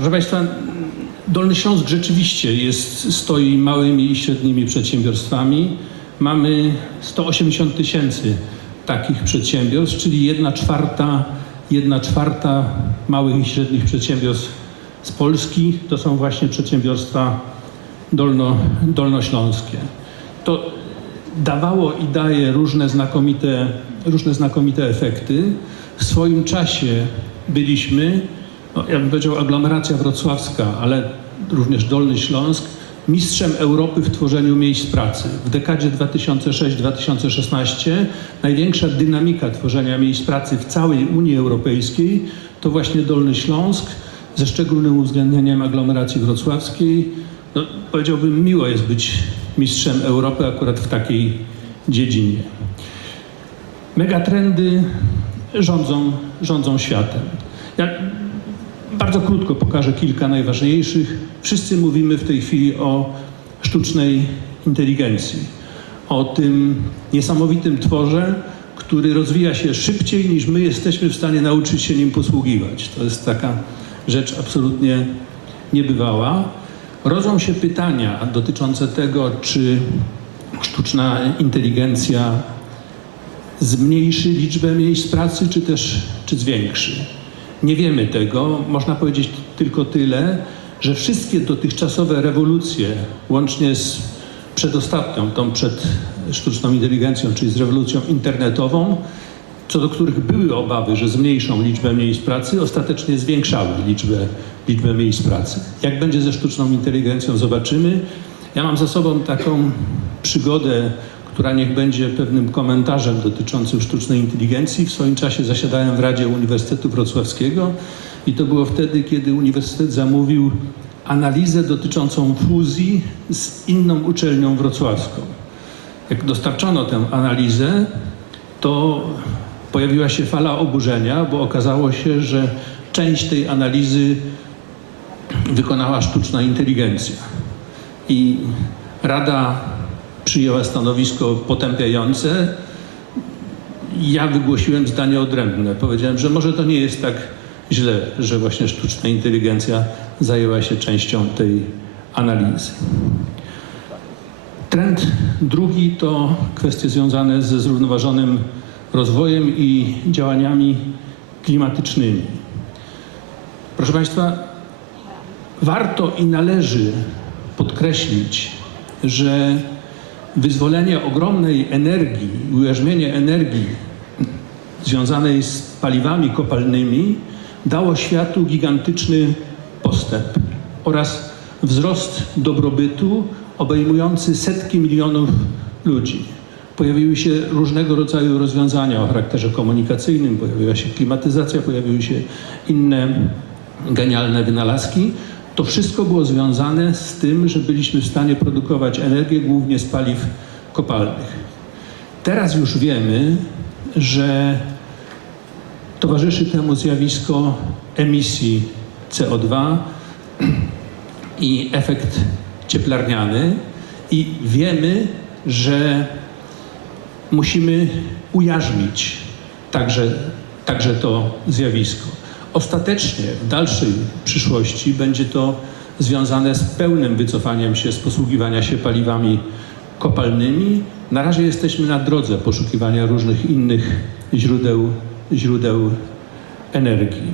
Proszę Państwa, Dolny Śląsk rzeczywiście jest, stoi małymi i średnimi przedsiębiorstwami. Mamy 180 tysięcy takich przedsiębiorstw, czyli jedna czwarta, jedna czwarta małych i średnich przedsiębiorstw z Polski to są właśnie przedsiębiorstwa dolno, dolnośląskie. To dawało i daje różne znakomite, różne znakomite efekty. W swoim czasie byliśmy, no, ja bym powiedział aglomeracja wrocławska, ale również Dolny Śląsk, mistrzem Europy w tworzeniu miejsc pracy. W dekadzie 2006-2016 największa dynamika tworzenia miejsc pracy w całej Unii Europejskiej to właśnie Dolny Śląsk, ze szczególnym uwzględnieniem aglomeracji wrocławskiej. No, powiedziałbym, miło jest być mistrzem Europy akurat w takiej dziedzinie. Megatrendy rządzą, rządzą światem. Ja bardzo krótko pokażę kilka najważniejszych. Wszyscy mówimy w tej chwili o sztucznej inteligencji, o tym niesamowitym tworze, który rozwija się szybciej niż my jesteśmy w stanie nauczyć się nim posługiwać. To jest taka rzecz absolutnie niebywała. Rodzą się pytania dotyczące tego, czy sztuczna inteligencja zmniejszy liczbę miejsc pracy, czy też czy zwiększy. Nie wiemy tego. Można powiedzieć tylko tyle, że wszystkie dotychczasowe rewolucje, łącznie z przedostatnią, tą przed sztuczną inteligencją, czyli z rewolucją internetową, co do których były obawy, że zmniejszą liczbę miejsc pracy, ostatecznie zwiększały liczbę, liczbę miejsc pracy. Jak będzie ze sztuczną inteligencją, zobaczymy. Ja mam za sobą taką przygodę, która niech będzie pewnym komentarzem dotyczącym sztucznej inteligencji. W swoim czasie zasiadałem w Radzie Uniwersytetu Wrocławskiego i to było wtedy, kiedy Uniwersytet zamówił analizę dotyczącą fuzji z inną uczelnią wrocławską. Jak dostarczono tę analizę, to pojawiła się fala oburzenia, bo okazało się, że część tej analizy wykonała sztuczna inteligencja. I Rada przyjęła stanowisko potępiające. Ja wygłosiłem zdanie odrębne. Powiedziałem, że może to nie jest tak źle, że właśnie sztuczna inteligencja zajęła się częścią tej analizy. Trend drugi to kwestie związane ze zrównoważonym rozwojem i działaniami klimatycznymi. Proszę Państwa, warto i należy podkreślić, że wyzwolenie ogromnej energii, ujarzmienie energii związanej z paliwami kopalnymi dało światu gigantyczny postęp oraz wzrost dobrobytu obejmujący setki milionów ludzi. Pojawiły się różnego rodzaju rozwiązania o charakterze komunikacyjnym, pojawiła się klimatyzacja, pojawiły się inne genialne wynalazki. To wszystko było związane z tym, że byliśmy w stanie produkować energię głównie z paliw kopalnych. Teraz już wiemy, że towarzyszy temu zjawisko emisji CO2 i efekt cieplarniany i wiemy, że musimy ujarzmić także, także to zjawisko. Ostatecznie w dalszej przyszłości będzie to związane z pełnym wycofaniem się z posługiwania się paliwami kopalnymi. Na razie jesteśmy na drodze poszukiwania różnych innych źródeł, źródeł energii.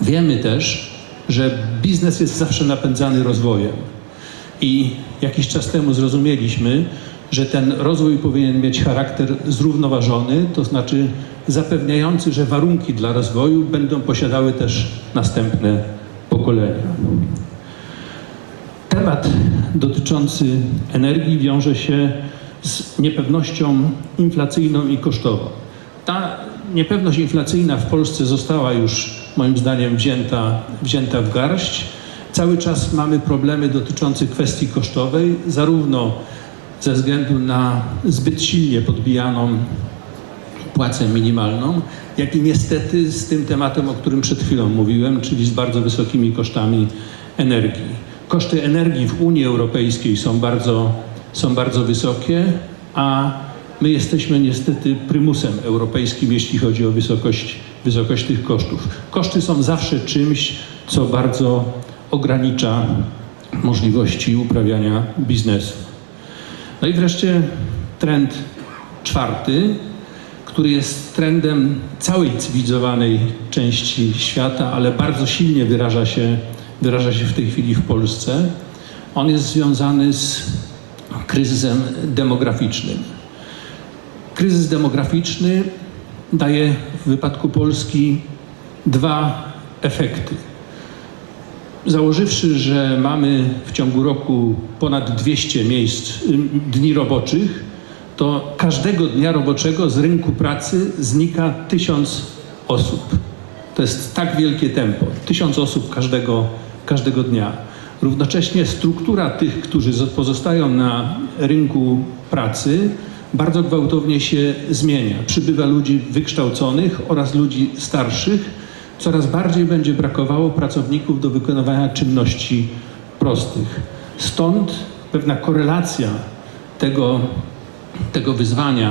Wiemy też, że biznes jest zawsze napędzany rozwojem. I jakiś czas temu zrozumieliśmy, że ten rozwój powinien mieć charakter zrównoważony, to znaczy zapewniający, że warunki dla rozwoju będą posiadały też następne pokolenia. Temat dotyczący energii wiąże się z niepewnością inflacyjną i kosztową. Ta niepewność inflacyjna w Polsce została już moim zdaniem wzięta, wzięta w garść. Cały czas mamy problemy dotyczące kwestii kosztowej, zarówno ze względu na zbyt silnie podbijaną płacę minimalną, jak i niestety z tym tematem, o którym przed chwilą mówiłem, czyli z bardzo wysokimi kosztami energii. Koszty energii w Unii Europejskiej są bardzo, są bardzo wysokie, a my jesteśmy niestety prymusem europejskim, jeśli chodzi o wysokość, wysokość tych kosztów. Koszty są zawsze czymś, co bardzo ogranicza możliwości uprawiania biznesu. No i wreszcie trend czwarty, który jest trendem całej cywilizowanej części świata, ale bardzo silnie wyraża się, wyraża się w tej chwili w Polsce. On jest związany z kryzysem demograficznym. Kryzys demograficzny daje w wypadku Polski dwa efekty. Założywszy, że mamy w ciągu roku ponad 200 miejsc, dni roboczych, to każdego dnia roboczego z rynku pracy znika tysiąc osób. To jest tak wielkie tempo. Tysiąc osób każdego, każdego dnia. Równocześnie struktura tych, którzy zo- pozostają na rynku pracy, bardzo gwałtownie się zmienia. Przybywa ludzi wykształconych oraz ludzi starszych. Coraz bardziej będzie brakowało pracowników do wykonywania czynności prostych. Stąd pewna korelacja tego, tego wyzwania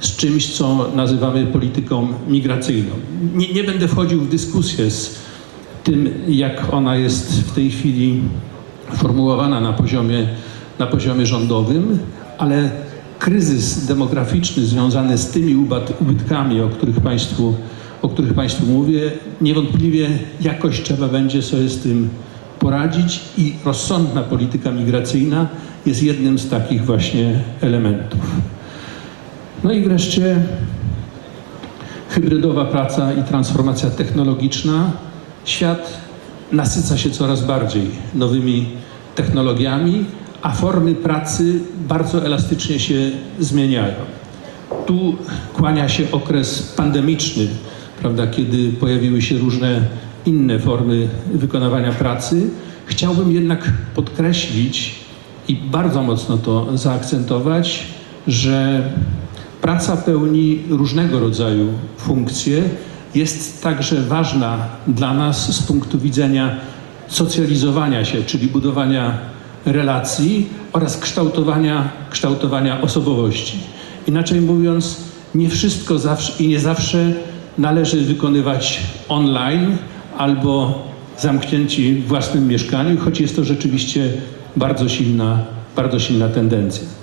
z czymś, co nazywamy polityką migracyjną. Nie, nie będę wchodził w dyskusję z tym, jak ona jest w tej chwili formułowana na poziomie, na poziomie rządowym, ale kryzys demograficzny związany z tymi ubytkami, o których Państwu, o których Państwu mówię, niewątpliwie jakoś trzeba będzie sobie z tym poradzić i rozsądna polityka migracyjna jest jednym z takich właśnie elementów. No i wreszcie hybrydowa praca i transformacja technologiczna. Świat nasyca się coraz bardziej nowymi technologiami, a formy pracy bardzo elastycznie się zmieniają. Tu kłania się okres pandemiczny, prawda, kiedy pojawiły się różne inne formy wykonywania pracy. Chciałbym jednak podkreślić i bardzo mocno to zaakcentować, że praca pełni różnego rodzaju funkcje, jest także ważna dla nas z punktu widzenia socjalizowania się, czyli budowania relacji oraz kształtowania, kształtowania osobowości. Inaczej mówiąc, nie wszystko zawsze i nie zawsze należy wykonywać online albo zamknięci w własnym mieszkaniu, choć jest to rzeczywiście bardzo silna, bardzo silna tendencja.